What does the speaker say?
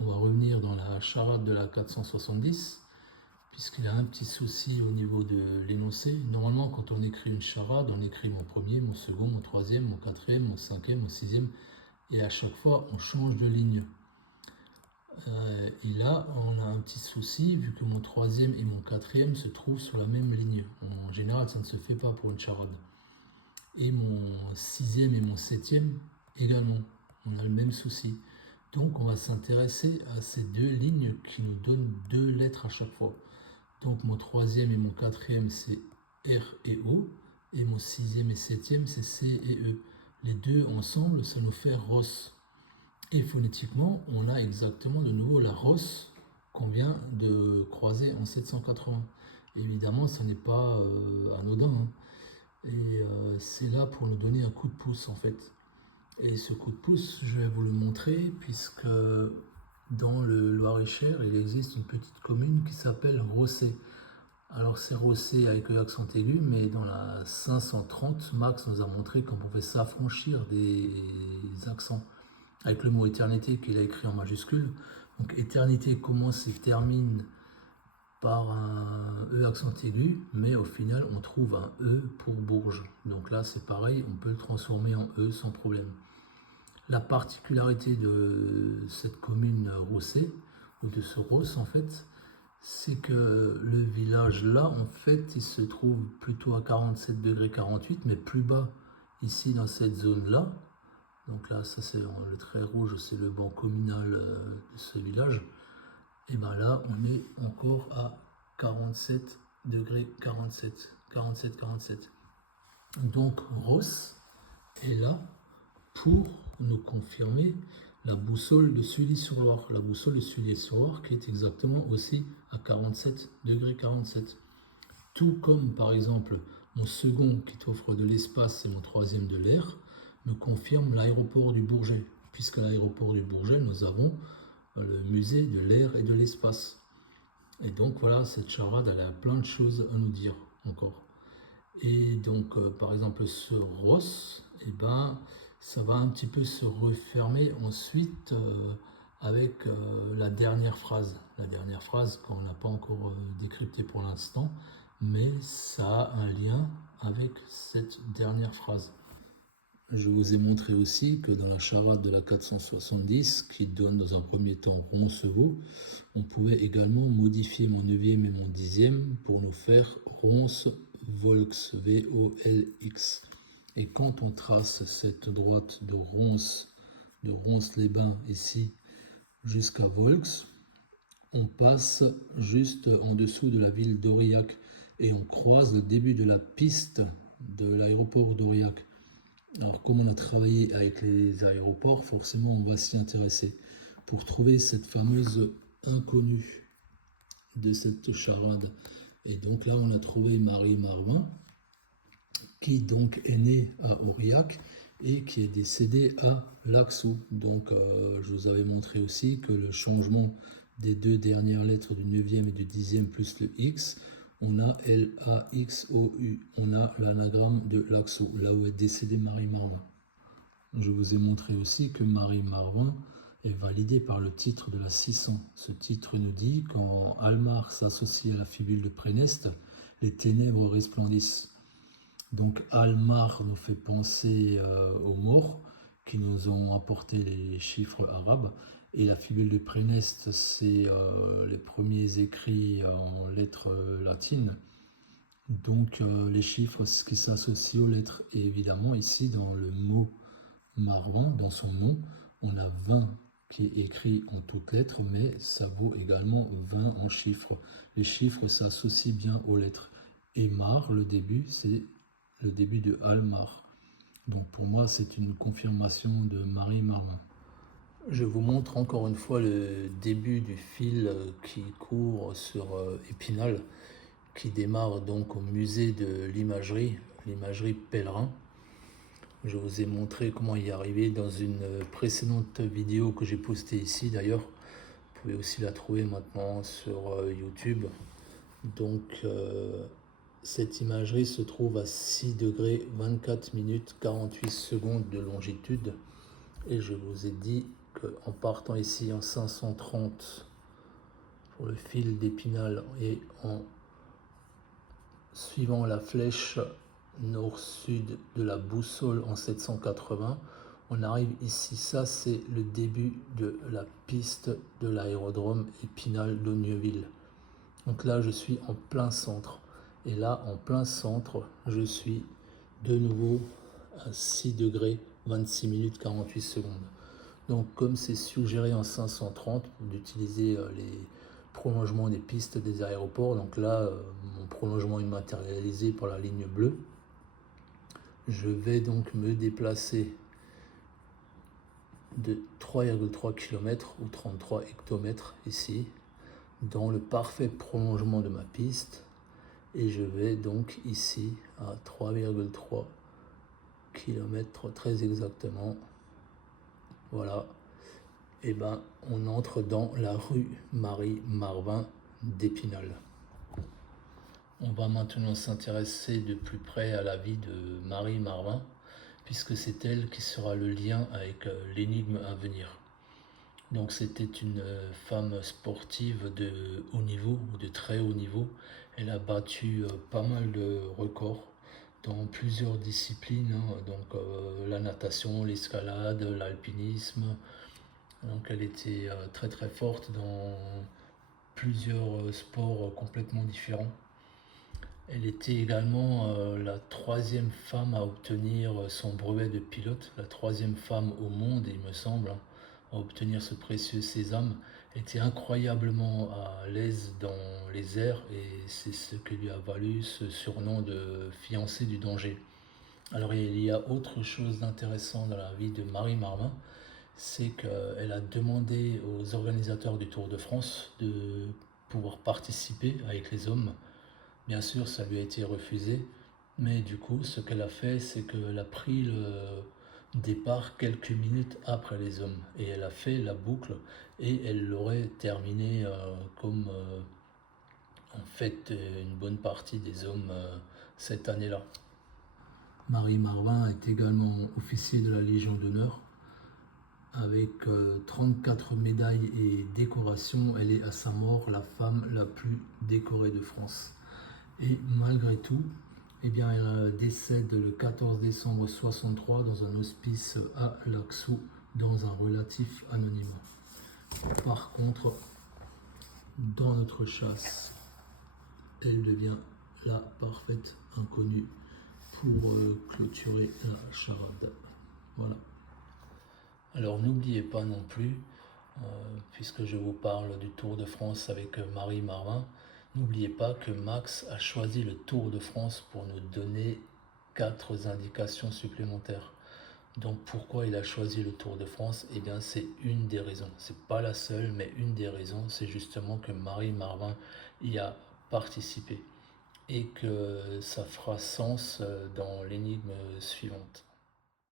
on va revenir dans la charade de la 470, puisqu'il y a un petit souci au niveau de l'énoncé. Normalement, quand on écrit une charade, on écrit mon premier, mon second, mon troisième, mon quatrième, mon cinquième, mon sixième, et à chaque fois, on change de ligne. Et là, on a un petit souci, vu que mon troisième et mon quatrième se trouvent sur la même ligne. En général, ça ne se fait pas pour une charade. Et mon sixième et mon septième également. On a le même souci. Donc, on va s'intéresser à ces deux lignes qui nous donnent deux lettres à chaque fois. Donc, mon troisième et mon quatrième, c'est R et O. Et mon sixième et septième, c'est C et E. Les deux ensemble, ça nous fait ROS. Et phonétiquement, on a exactement de nouveau la ROS qu'on vient de croiser en 780. Évidemment, ce n'est pas anodin. Hein. Et c'est là pour nous donner un coup de pouce en fait. Et ce coup de pouce, je vais vous le montrer puisque dans le Loir-et-Cher, il existe une petite commune qui s'appelle Rossé. Alors c'est Rossé avec l'accent aigu, mais dans la 530, Max nous a montré qu'on pouvait s'affranchir des accents avec le mot éternité qu'il a écrit en majuscule. Donc éternité commence et termine par un E accent aigu, mais au final on trouve un E pour Bourges. Donc là c'est pareil, on peut le transformer en E sans problème. La particularité de cette commune Rossé, ou de ce Ross en fait, c'est que le village là en fait il se trouve plutôt à 47 degrés 48, mais plus bas ici dans cette zone là. Donc là ça c'est le trait rouge, c'est le banc communal de ce village. Et bien là, on est encore à 47 degrés 47, 47. Donc Ross est là pour nous confirmer la boussole de Sully-sur-Loire. La boussole de Sully-sur-Loire qui est exactement aussi à 47 degrés 47. Tout comme par exemple mon second qui t'offre de l'espace et mon troisième de l'air me confirme l'aéroport du Bourget. Puisque l'aéroport du Bourget, nous avons le musée de l'air et de l'espace. Et donc voilà, cette charade, elle a plein de choses à nous dire encore. Et donc, par exemple, ce Ross, eh ben, ça va un petit peu se refermer ensuite avec la dernière phrase. La dernière phrase qu'on n'a pas encore décryptée pour l'instant, mais ça a un lien avec cette dernière phrase. Je vous ai montré aussi que dans la charade de la 470, qui donne dans un premier temps Roncevaux, on pouvait également modifier mon 9e et mon 10e pour nous faire Ronce-Volx, V-O-L-X. Et quand on trace cette droite de Ronce-les-Bains ici jusqu'à Volx, on passe juste en dessous de la ville d'Aurillac et on croise le début de la piste de l'aéroport d'Aurillac. Alors, comme on a travaillé avec les aéroports, forcément, on va s'y intéresser pour trouver cette fameuse inconnue de cette charade. Et donc là, on a trouvé Marie Marvin, qui donc est née à Aurillac et qui est décédée à Laxou. Donc, je vous avais montré aussi que le changement des deux dernières lettres du 9e et du 10e plus le X, on a L-A-X-O-U, on a l'anagramme de Laxou, là où est décédée Marie Marvin. Je vous ai montré aussi que Marie Marvin est validée par le titre de la 600. Ce titre nous dit quand Almar s'associe à la fibule de Préneste, les ténèbres resplendissent. Donc Almar nous fait penser aux morts qui nous ont apporté les chiffres arabes. Et la fibule de Préneste, c'est les premiers écrits en lettres latines. Donc les chiffres qui s'associent aux lettres. Et évidemment ici dans le mot Marvin, dans son nom, on a 20 qui est écrit en toutes lettres, mais ça vaut également 20 en chiffres. Les chiffres s'associent bien aux lettres. Et Mar, le début, c'est le début de Almar. Donc pour moi, c'est une confirmation de Marie Marvin. Je vous montre encore une fois le début du fil qui court sur Épinal, qui démarre donc au musée de l'imagerie Pèlerin. Je vous ai montré comment y arriver dans une précédente vidéo que j'ai postée ici d'ailleurs. Vous pouvez aussi la trouver maintenant sur YouTube. Donc cette imagerie se trouve à 6 degrés 24 minutes 48 secondes de longitude. Et je vous ai dit en partant ici en 530 pour le fil d'Épinal et en suivant la flèche nord-sud de la boussole en 780, on arrive ici. Ça, c'est le début de la piste de l'aérodrome Épinal d'Ogneuville. Donc là, je suis en plein centre. Et là, en plein centre, je suis de nouveau à 6 degrés, 26 minutes, 48 secondes. Donc, comme c'est suggéré en 530 d'utiliser les prolongements des pistes des aéroports, donc là, mon prolongement est matérialisé par la ligne bleue. Je vais donc me déplacer de 3,3 km ou 33 hectomètres ici, dans le parfait prolongement de ma piste, et je vais donc ici à 3,3 km très exactement. Voilà, et ben on entre dans la rue Marie-Marvin d'Épinal. On va maintenant s'intéresser de plus près à la vie de Marie Marvin, puisque c'est elle qui sera le lien avec l'énigme à venir. Donc c'était une femme sportive de haut niveau, de très haut niveau. Elle a battu pas mal de records dans plusieurs disciplines, donc la natation, l'escalade, l'alpinisme. Donc elle était très très forte dans plusieurs sports complètement différents. Elle était également la troisième femme à obtenir son brevet de pilote, la troisième femme au monde, il me semble, à obtenir ce précieux sésame. Elle était incroyablement à l'aise dans les airs et c'est ce qui lui a valu ce surnom de fiancée du danger. Alors il y a autre chose d'intéressant dans la vie de Marie Marvin, c'est qu'elle a demandé aux organisateurs du Tour de France de pouvoir participer avec les hommes. Bien sûr, ça lui a été refusé, mais du coup, ce qu'elle a fait, c'est qu'elle a pris le départ quelques minutes après les hommes, et elle a fait la boucle, et elle l'aurait terminé comme en fait une bonne partie des hommes cette année-là. Marie Marvin est également officier de la Légion d'honneur. Avec 34 médailles et décorations, elle est à sa mort la femme la plus décorée de France. Et malgré tout, eh bien, elle décède le 14 décembre 63 dans un hospice à Laxou, dans un relatif anonymat. Par contre, dans notre chasse, elle devient la parfaite inconnue pour clôturer la charade. Voilà. Alors n'oubliez pas non plus, puisque je vous parle du Tour de France avec Marie Marvin, n'oubliez pas que Max a choisi le Tour de France pour nous donner 4 indications supplémentaires. Donc pourquoi il a choisi le Tour de France? Eh bien c'est une des raisons, c'est pas la seule, mais une des raisons, c'est justement que Marie Marvin y a participé et que ça fera sens dans l'énigme suivante.